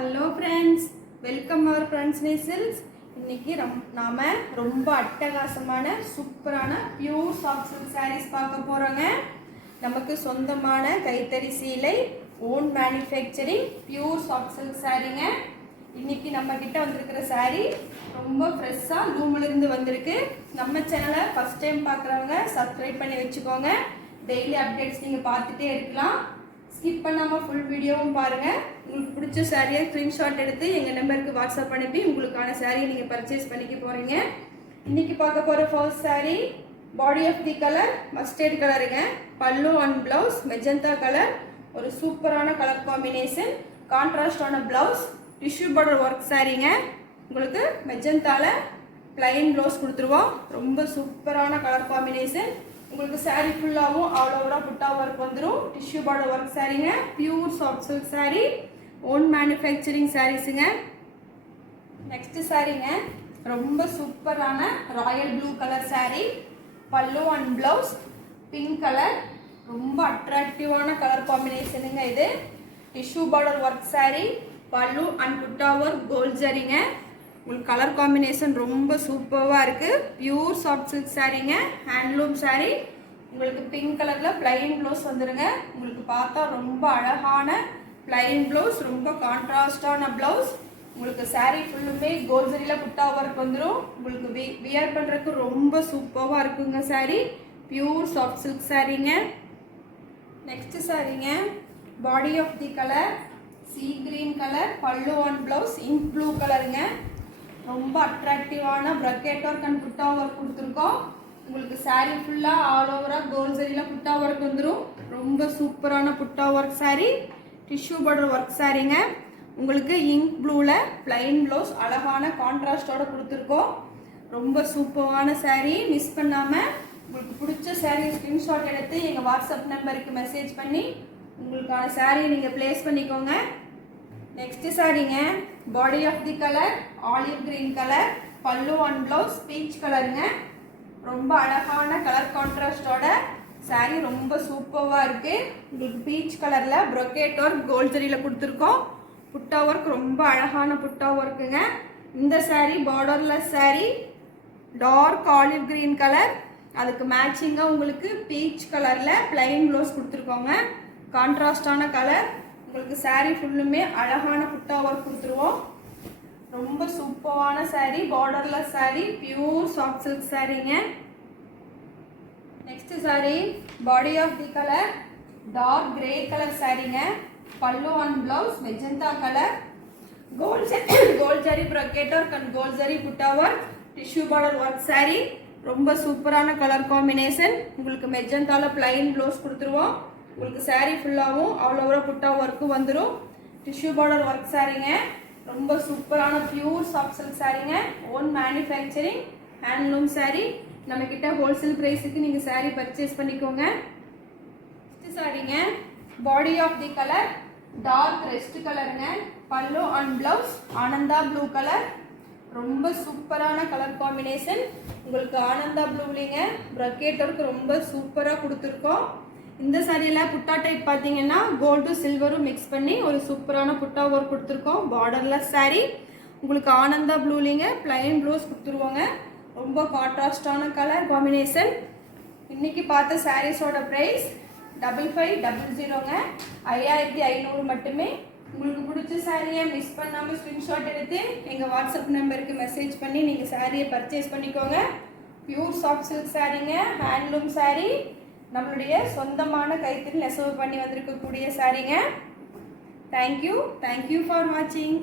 Hello friends, welcome our friends silks. இன்னைக்கு நாம ரொம்ப அட்டகாசமான சூப்பரான பியூர் சாஃப்ட் சில்க் சாரீஸ் பார்க்க போறோங்க. நமக்கு சொந்தமான கைத்தறி சீலை, own manufacturing pure soft silk சாரீங்க. இன்னைக்கு நம்ம கிட்ட வந்திருக்கிற சாரீ ரொம்ப ஃப்ரெஷ்ஷாக லூம்ல இருந்து வந்திருக்கு. நம்ம சேனலை ஃபர்ஸ்ட் டைம் பார்க்குறவங்க சப்ஸ்கிரைப் பண்ணி வச்சுக்கோங்க. டெய்லி அப்டேட்ஸ் நீங்கள் பார்த்துட்டே இருக்கலாம். ஸ்கிப் பண்ணாமல் ஃபுல் வீடியோவும் பாருங்கள். உங்களுக்கு பிடிச்ச சாரியை ஸ்க்ரீன்ஷாட் எடுத்து எங்கள் நம்பருக்கு வாட்ஸ்அப் அனுப்பி உங்களுக்கான சாரியை நீங்கள் பர்ச்சேஸ் பண்ணிக்க போகிறீங்க. இன்றைக்கி பார்க்க போகிற first sari body of the colour mustard கலருங்க. பல்லு அண்ட் ப்ளவுஸ் மெஜந்தா கலர், ஒரு சூப்பரான கலர் காம்பினேஷன், கான்ட்ராஸ்டான ப்ளவுஸ், டிஷ்யூ பார்டர் ஒர்க் சாரீங்க. உங்களுக்கு மெஜந்தாவில் பிளைன் ப்ளவுஸ் கொடுத்துருவோம். ரொம்ப சூப்பரான கலர் காம்பினேஷன். உங்களுக்கு சாரீ ஃபுல்லாகவும் ஆல் ஓவராக புட்டா ஒர்க் வந்துடும். டிஷ்யூ பார்டர் ஒர்க் சாரீங்க. Pure soft silk sari, own manufacturing சாரீஸுங்க. நெக்ஸ்ட் சாரீங்க ரொம்ப சூப்பரான ராயல் ப்ளூ கலர் சாரீ. பல்லு அண்ட் ப்ளவுஸ் பிங்க் கலர், ரொம்ப அட்ராக்டிவான கலர் காம்பினேஷனுங்க. இது டிஷ்யூ பார்டர் ஒர்க் சாரீ, பல்லு அண்ட் புட்டா ஒர்க் கோல்ட் ஜரிங்க. உங்களுக்கு கலர் காம்பினேஷன் ரொம்ப சூப்பராக இருக்குது. பியூர் சாஃப்ட் சில்க் சாரீங்க, ஹேண்ட்லூம் சாரீ. உங்களுக்கு பிங்க் கலரில் பிளைன் ப்ளவுஸ் வந்துடுங்க. உங்களுக்கு பார்த்தா ரொம்ப அழகான பிளைன் ப்ளவுஸ், ரொம்ப கான்ட்ராஸ்டான ப்ளவுஸ். உங்களுக்கு சாரீ ஃபுல்லுமே கோல்ட் ஜரியில் புட்டா ஒர்க் வந்துடும். உங்களுக்கு வியர் பண்ணுறதுக்கு ரொம்ப சூப்பராக இருக்குங்க சாரீ. பியூர் சாஃப்ட் சில்க் சாரீங்க. நெக்ஸ்ட் சாரீங்க body of the colour sea green colour, பல்லு அண்ட் ப்ளவுஸ் இங்க் ப்ளூ கலருங்க. ரொம்ப அட்ராக்டிவான ப்ரக்கெட் ஒர்க் அண்ட் புட்டா ஒர்க் கொடுத்துருக்கோம். உங்களுக்கு சாரீ ஃபுல்லாக ஆல் ஓவராக கோல்ட் ஜரியில் புட்டா ஒர்க் வந்துடும். ரொம்ப சூப்பரான புட்டா work sari, tissue border work சாரீங்க. உங்களுக்கு இங்க் ப்ளூவில் பிளைன் ப்ளவுஸ் அழகான கான்ட்ராஸ்டோட கொடுத்துருக்கோம். ரொம்ப சூப்பரான சாரீ. மிஸ் பண்ணாமல் உங்களுக்கு பிடிச்ச சாரீ ஸ்க்ரீன்ஷாட் எடுத்து எங்கள் வாட்ஸ்அப் நம்பருக்கு மெசேஜ் பண்ணி உங்களுக்கான சாரியை நீங்கள் ப்ளேஸ் பண்ணிக்கோங்க. நெக்ஸ்ட் சாரீங்க body of the colour olive green colour, பல்லு அண்ட் ப்ளவுஸ் பீச் கலருங்க. ரொம்ப அழகான கலர் கான்ட்ராஸ்டோட சாரீ ரொம்ப சூப்பராக இருக்குது. உங்களுக்கு பீச் கலரில் ப்ரொக்கேட் ஒர்க் கோல்ட் ஜரியில் கொடுத்துருக்கோம். புட்டா ஒர்க் ரொம்ப அழகான புட்டா ஒர்க்குங்க. இந்த sari borderless sari, dark olive green colour, அதுக்கு மேட்சிங்காக உங்களுக்கு பீச் கலரில் பிளைன் ப்ளவுஸ் கொடுத்துருக்கோங்க. கான்ட்ராஸ்டான கலர். உங்களுக்கு சாரீ ஃபுல்லுமே அழகான புட்டா ஒர்க் கொடுத்துருவோம். ரொம்ப சூப்பரான sari, borderless sari, pure soft silk சாரீங்க. Next sari body of the colour dark grey colour சாரீங்க. பல்லு and blouse magenta colour, gold zari ப்ரக்கெட் ஒர்க் அண்ட் கோல்ட் ஜரி புட்டா work, tissue border work sari. ரொம்ப சூப்பரான கலர் காம்பினேஷன். உங்களுக்கு மெஜந்தாவில் பிளைன் ப்ளவுஸ் கொடுத்துருவோம். உங்களுக்கு சாரீ ஃபுல்லாகவும் அவ்வளோ ஓவராக புட்டா ஒர்க்கும் வந்துடும். டிஷ்யூ பார்டர் ஒர்க் சாரீங்க. ரொம்ப சூப்பரான பியூர் சாஃப்ட் சில்க் சாரீங்க, ஓன் மேனுஃபேக்சரிங் ஹேண்ட்லூம் சாரீ. நம்மக்கிட்ட ஹோல்சேல் ப்ரைஸுக்கு நீங்கள் சாரீ பர்ச்சேஸ் பண்ணிக்கோங்க. நெக்ஸ்ட் சாரீங்க body of the colour dark rust கலருங்க. பல்லு and blouse Ananda blue colour. ரொம்ப சூப்பரான கலர் காம்பினேஷன். உங்களுக்கு ஆனந்தா ப்ளூலிங்க ப்ரக்கெட் ஒர்க் ரொம்ப சூப்பராக கொடுத்துருக்கோம். இந்த சாரியில் புட்டா டைப் பார்த்தீங்கன்னா கோல்டு சில்வரும் மிக்ஸ் பண்ணி ஒரு சூப்பரான புட்டா ஒர்க் கொடுத்துருக்கோம். பார்டர்லெஸ் சாரீ. உங்களுக்கு ஆனந்தா ப்ளூலிங்க பிளைன் ப்ளவுஸ் கொடுத்துருவோங்க. ரொம்ப கான்ட்ராஸ்டான கலர் காம்பினேஷன். இன்றைக்கி பார்த்த சாரீஸோட ப்ரைஸ் 5500ங்க, 5500 மட்டுமே. உங்களுக்கு பிடிச்ச சாரியை மிஸ் பண்ணாமல் ஸ்க்ரீன்ஷாட் எடுத்து எங்கள் வாட்ஸ்அப் நம்பருக்கு மெசேஜ் பண்ணி நீங்கள் சாரியை பர்ச்சேஸ் பண்ணிக்கோங்க. பியூர் சாஃப்ட் சில்க் சாரீங்க, ஹேண்ட்லூம் சாரீ. நம்மளுடைய சொந்தமான கைத்தில் நெசவு பண்ணி வந்திருக்கக்கூடிய சாரீங்க. தேங்க்யூ ஃபார் வாட்சிங்.